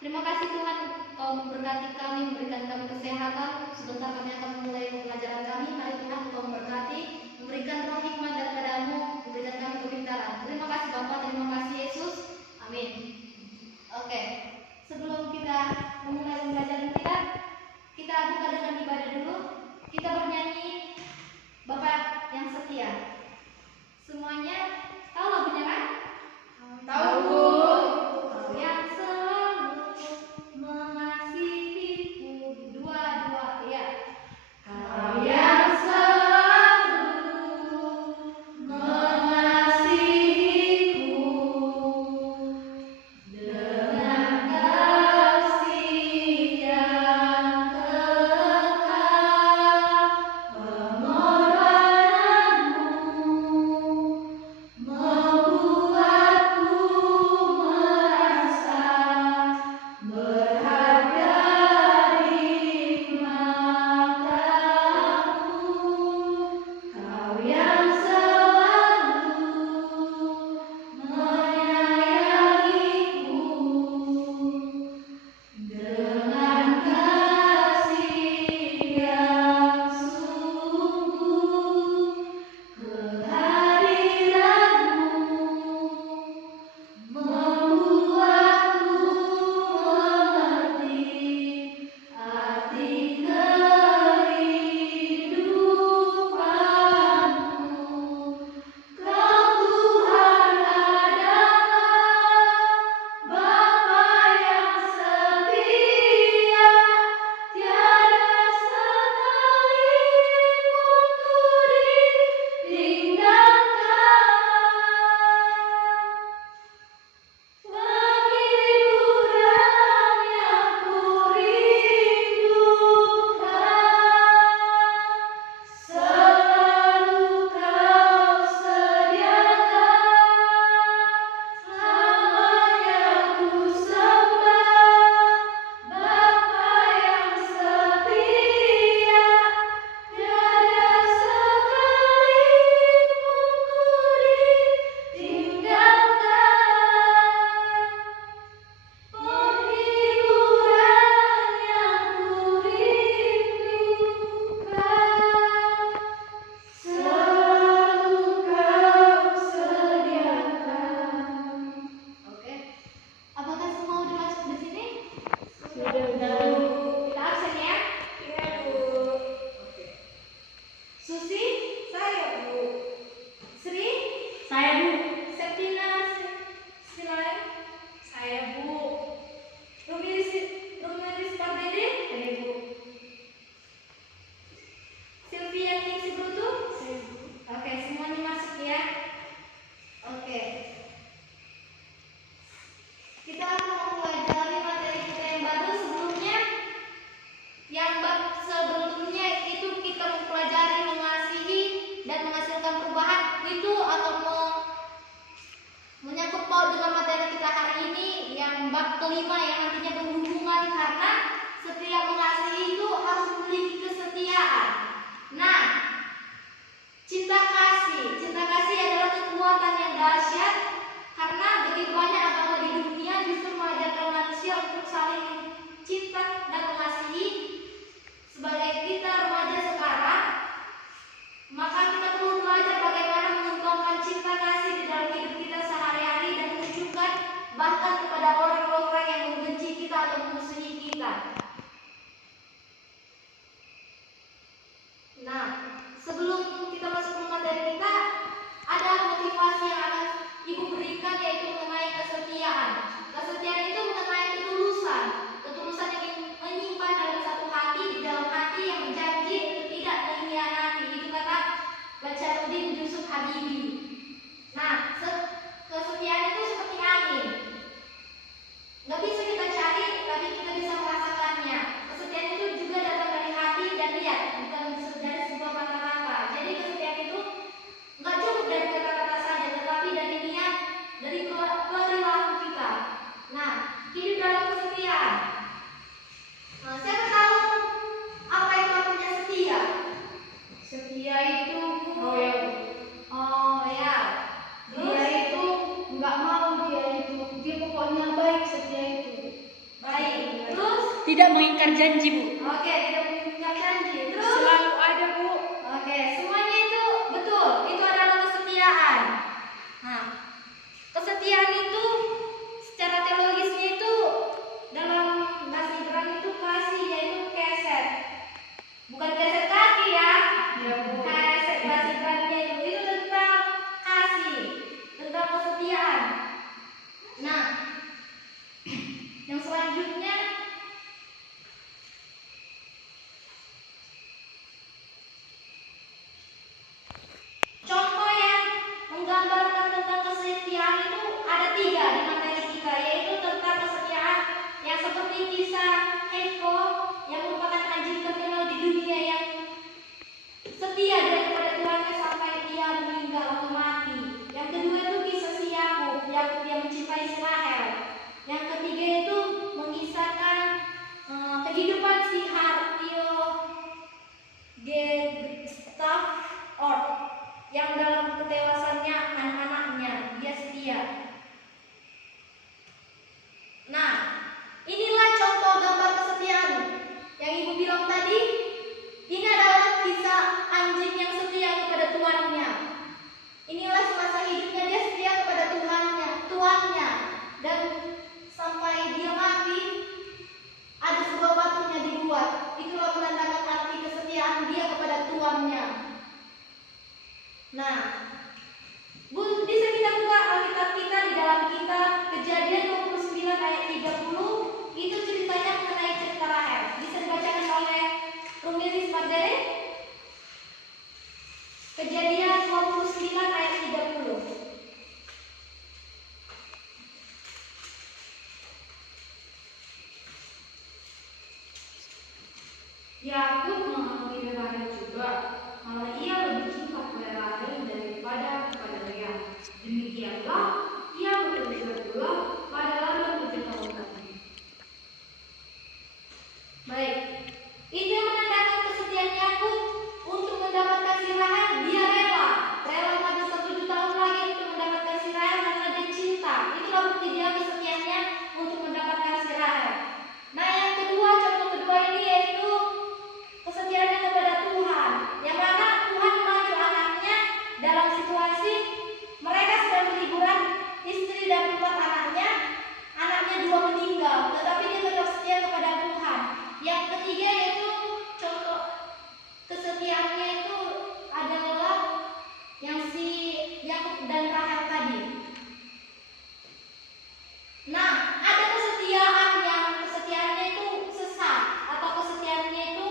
Terima kasih Tuhan, Kau memberkati kami, memberikan kami kesehatan. Sebentar kami akan memulai pelajaran kami. Mari Tuhan Kau memberkati, memberikan roh hikmat daripada-Mu, memberikan kami kepintaran. Terima kasih Bapa, terima kasih Yesus. Amin. Oke, sebelum kita memulai pelajaran kita buka dengan ibadah dulu. Kita bernyanyi Bapa yang setia. Semuanya tahu lagunya kan? Tahu, Bu. Kau yang selalu mengasihiku. Dua, ya. Kau yang selalu mengasihiku dengan kasih yang kekal, pengorbananmu membuatku merasa berharga di matamu. Kau yang selalu menyayangiku dengan kasih yang sungguh, kehadiranmu membuatku mengerti arti kehidupanmu. Kau Tuhan adalah Bapa yang setia, tiada sekalipun ku ditinggalkan. Penghiburan yang kurindukan, selalu Kau sediakan. Selamanya ku sembah Bapa yang setia, tiada sekalipun ku ditinggalkan. Penghiburan yang kurindukan, selalu Kau sediakan. Oke. Apakah semua udah masuk di sini? Sudah. Kita absen ya. Iya, Bu. Oke. Susi, Saya, Bu. Sri, Saya, Bu. Septina, Silai, Saya, Bu. Rumiris Pardede, Saya, Bu. Sylvia Ningsi Brutu. Saya, Bu. Oke, semuanya masuk ya. Oke. Kita akan mempelajari materi kita yang baru. Sebelumnya, yang bab sebelumnya itu kita mempelajari mengasihi dan menghasilkan perubahan itu atau menyangkut paut dengan materi kita hari ini yang bab kelima yang nantinya berhubungan karena setiap mengasihi itu harus memiliki kesetiaan. Nah, cinta kasih adalah kekuatan yang dahsyat karena begitu banyak agama di dunia justru mengajarkan manusia untuk saling cinta dan mengasihi. Sebagai kita remaja sekarang, maka kita perlu belajar bagaimana mengembangkan cinta kasih di dalam hidup kita sehari-hari dan menunjukkan bahkan kepada orang-orang yang membenci kita atau memusuhi kita. Nah, sebelum kita masuk ke materi kita, ada motivasi yang akan Ibu tidak mengingkar janji, Bu. Oke, tidak mengingat janji. Terus Selalu ada, Bu. oke, semuanya itu betul. Itu adalah kesetiaan. Nah, kesetiaan itu secara teologisnya itu dalam bahasa Ibrani itu kasih, yaitu keset. Bukan keset kaki ya. Ya, Bu. Keset bahasa Ibrani itu tentang kasih, tentang kesetiaan. Nah, yang selanjutnya contoh yang menggambarkan tentang kesetiaan itu ada 3 di materi kita, yaitu tentang kesetiaan yang seperti kisah Heiko yang merupakan anjing terkenal di dunia yang setia dia kepada Tuhannya sampai dia meninggal atau mati. Yang kedua itu kisah si Yakub yang mencintai Israel. Yang ketiga itu mengisahkan kehidupan si Hartio Gestav Ort yang dalam ketewasannya anak-anaknya dia setia. Nah, inilah contoh gambar kesetiaan yang Ibu bilang tadi. Ini adalah kisah anjing yang setia kepada tuannya. Inilah semasa hidupnya dia setia kepada tuannya, dan sampai dia mati ada sebuah batunya dibuat. Itulah menandakan arti kesetiaan dia kepada tuannya. Nah, bisa kita buka Alkitab kita di dalam kitab Kejadian 29 ayat 30. Itu ceritanya mengenai cerita Rahel. Bisa dibacakan oleh Rumiris Pardere. Kejadian 29 ayat 30. Yakub mengakui Rahel juga, malah ia lebih cinta kepada Rahel daripada kepada Lea. Demikianlah ia bekerja pula pada ladang 7 tahun lagi. Baik, itu yang menandakan kesetiaan Yakub untuk mendapatkan si Rahel. Dia rela maju 7 tahun lagi untuk mendapatkan si Rahel karena dia cinta. Itulah bukti dia kesetiaannya untuk mendapatkan si Rahel. Nah, yang kedua, contoh kedua ini yaitu kesetiaannya kepada Tuhan, yang mana Tuhan memanggil anaknya dalam situasi mereka sedang berliburan, istri dan 4 anaknya 2 meninggal, tetapi dia tetap setia kepada Tuhan. Yang ketiga yaitu contoh kesetiaannya itu adalah yang si Yakub dan Rahel tadi. Nah, ada kesetiaannya itu sesat atau kesetiaannya itu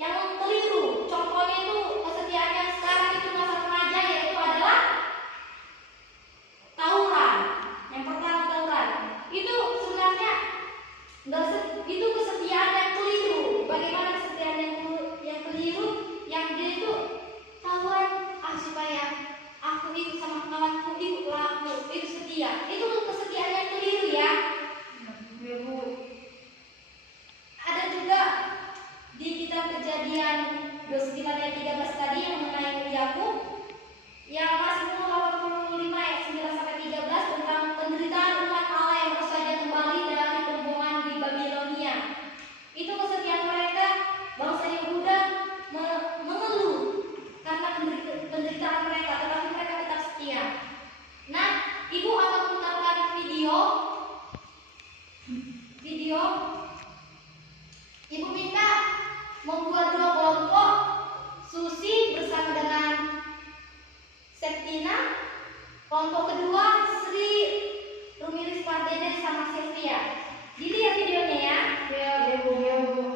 yang keliru. Contohnya itu kesetiaan yang sekarang itu masa remaja, yaitu adalah tawuran. Yang pertama tawuran. Itu sebenarnya itu kesetiaan yang keliru. Bagaimana kesetiaan yang keliru? Yang dia itu tawuran supaya aku ikut sama kawanku, ikutlah aku, itu setia. Itu kesetiaan yang keliru ya. Ya, Bu. Ada juga di kitab Kejadian 29 ayat 13 tadi yang mengenai Yakub, yang Mazmur 85 ayat 9 sampai 13 tentang penderitaan umat Allah yang baru saja kembali dari pembuangan di Babilonia. Itu kesetiaan mereka, bangsa Yehuda mengeluh karena penderitaan mereka, tetapi mereka tetap setia. Nah, Ibu akan putarkan video. Ibu minta membuat 2 kelompok, Susi bersama dengan Septina, kelompok kedua Sri, Rumiris Pardede sama Sylvia. Dilihat videonya ya. Ya, Bu. Ya, Bu.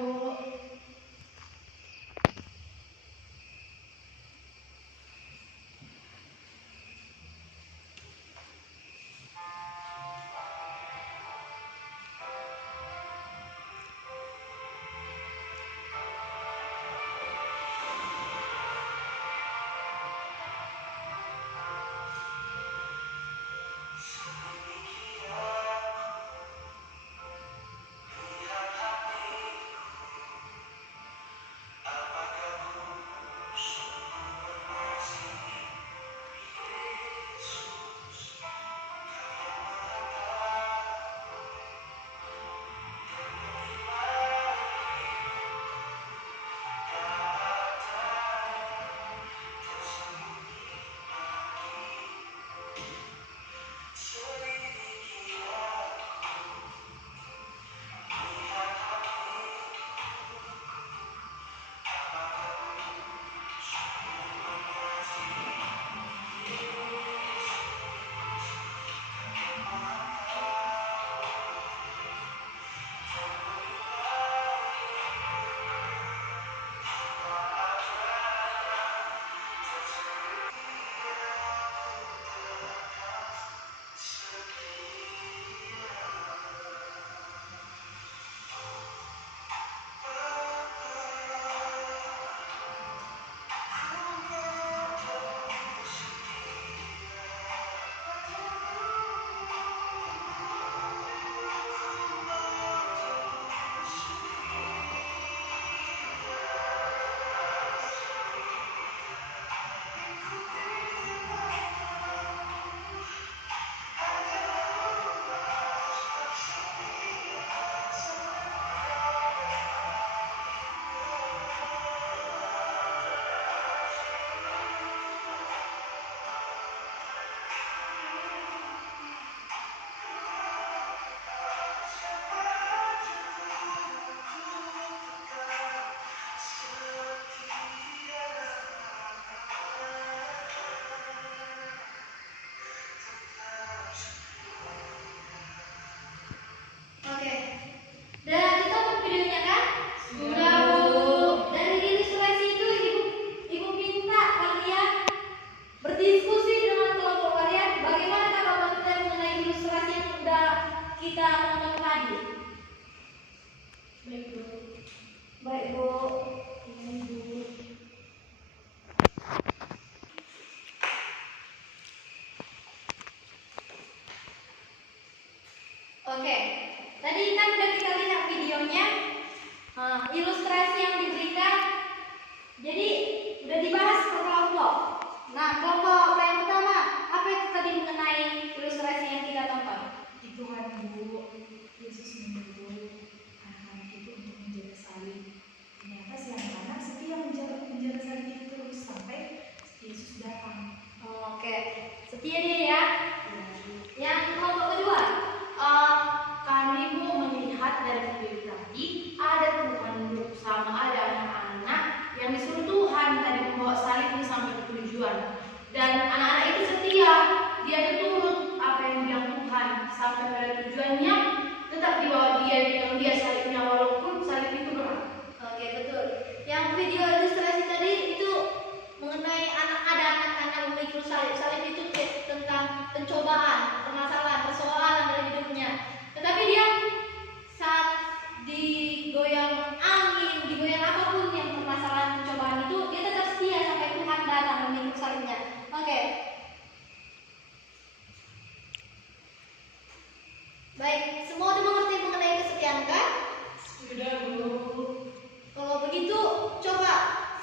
Oke, tadi kan udah kita lihat videonya, ilustrasi yang diberikan. Jadi udah dibahas per kelompok. Nah, kelompok yang pertama, apa itu tadi mengenai ilustrasi yang kita tonton? Itu kan Bu, Yesus menyuruh anak-anak itu untuk menjaga salib. Ternyata si anak-anak setia menjaga salib itu terus sampai Yesus datang. Oke, setia dia ya. Yang kelompok kedua, Kami Bu melihat dari video tadi ada Tuhan bersama ada anak-anak yang disuruh Tuhan tadi membawa salib ini sampai ke tujuan. Dan anak-anak itu setia, dia itu turut apa yang dibilang Tuhan sampai pada tujuannya, tetap dibawa dia bilang dia salibnya walaupun salib itu berat. Oke, betul. Yang video ilustrasi tadi itu mengenai ada anak-anak memikul salib. Salib itu tentang pencobaan, permasalahan, persoalan dalam hidupnya. Tetapi dia saat digoyang angin, digoyang apapun yang permasalahan pencobaan itu, dia tetap setia sampai Tuhan datang memikul salibnya. Oke. Baik, semua sudah mengerti mengenai kesetiaan kan? Sudah Bu. Kalau begitu, coba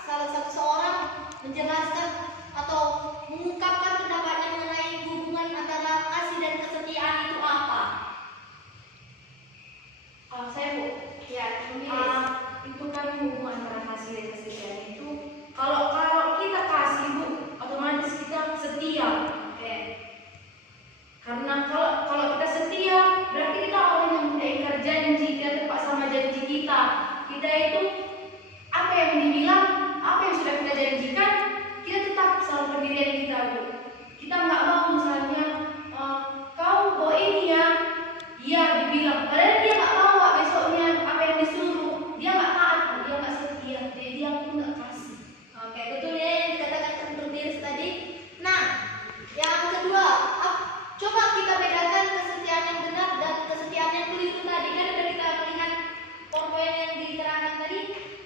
salah satu seorang menjelaskan atau mengungkapkan pendapatnya mengenai hubungan antara kasih dan kesetiaan itu apa? Saya Bu, Ya, itu kan hubungan antara kasih dan kesetiaan itu. Kalau kita kasih Bu, otomatis kita setia. Oke. Karena kalau kita setia, berarti kita orang yang tidak ingkar janji, kita tepat sama janji kita. Kita itu apa yang dibilang, apa yang sudah kita janjikan, kita tetap selalu pendirian kita Bu. Kita nggak mau misalnya kau bawa ini ya, iya dibilang, padahal dia nggak bawa besoknya apa yang disuruh, dia nggak taat Bu, dia nggak setia, dia pun nggak kasih. Oke, betul ya yang dikatakan Tante Diris tadi. Nah, yang kedua, coba kita bedakan kesetiaan yang benar dan kesetiaan yang keliru tadi. Kan udah kita melihat poin yang diterangkan tadi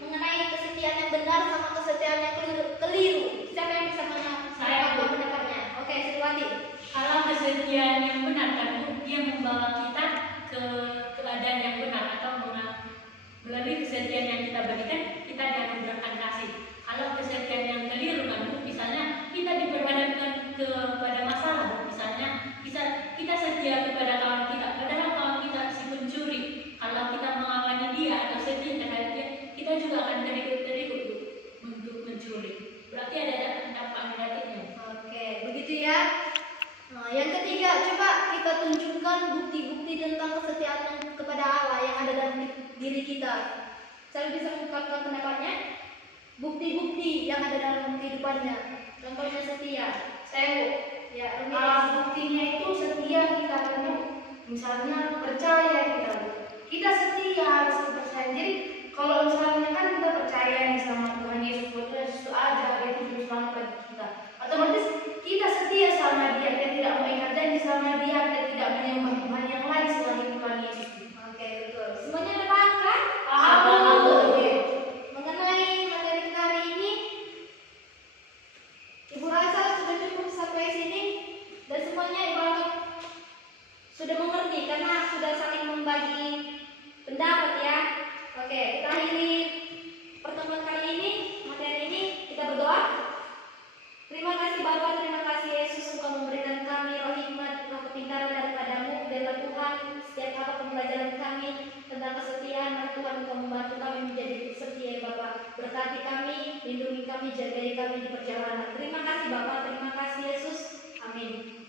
mengenai kesetiaan yang benar sama kesetiaan yang keliru. Siapa yang bisa Saya, Bu. pendapatnya? Oke, Sriwati. Kalau kesetiaan yang benar kan Bu, dia membawa kita ke keadaan yang benar atau melalui kesetiaan yang kita berikan kita dianugerahkan kasih. Kalau kesetiaan yang keliru kan Bu, misalnya kita diperhadapkan kepada masalah Bu, misalnya kita setia kepada kawan kita, padahal kawan kita si pencuri. Kalau kita mengawani dia atau setia terhadap dia, kita juga akan terikut Bu untuk mencuri. Berarti ada dampak negatifnya. Oke, begitu ya. Nah, yang ketiga, coba kita tunjukkan bukti-bukti tentang kesetiaan kepada Allah yang ada dalam diri kita. Saya bisa mengungkapkan pendapatnya. Bukti-bukti yang ada dalam kehidupannya. Contohnya setia. Saya Bu, Ya, buktinya itu setia kita Bu. Misalnya percaya kita Bu. Kita setia harus percaya. Jadi kalau misalnya kan kita percaya nih sama Tuhan Yesus, itu ada dia itu juru selamat bagi kita. Otomatis kita setia sama dia, kita tidak mengikat janji sama dia, kita tidak menyembah Tuhan yang lain selain Tuhan Yesus. Oke, betul. Semuanya ada paham kan? Paham, Bu. Oke. Mengenai materi kita hari ini, Ibu rasa sudah cukup sampai sini dan semuanya Ibu anggap sudah mengerti karena sudah saling membagi pendapat ya. Oke, kita akhiri pertemuan kali ini, materi ini kita berdoa. Terima kasih Bapa, terima kasih Yesus Engkau memberikan kami roh hikmat, roh kepintaran daripadamu. Biarlah Tuhan setiap apa pembelajaran kami tentang kesetiaan, mari Tuhan Engkau membantu kami menjadi setia ya Bapa. Berkati kami, lindungi kami, jagai kami di perjalanan. Terima kasih Bapa, terima kasih Yesus. Amin.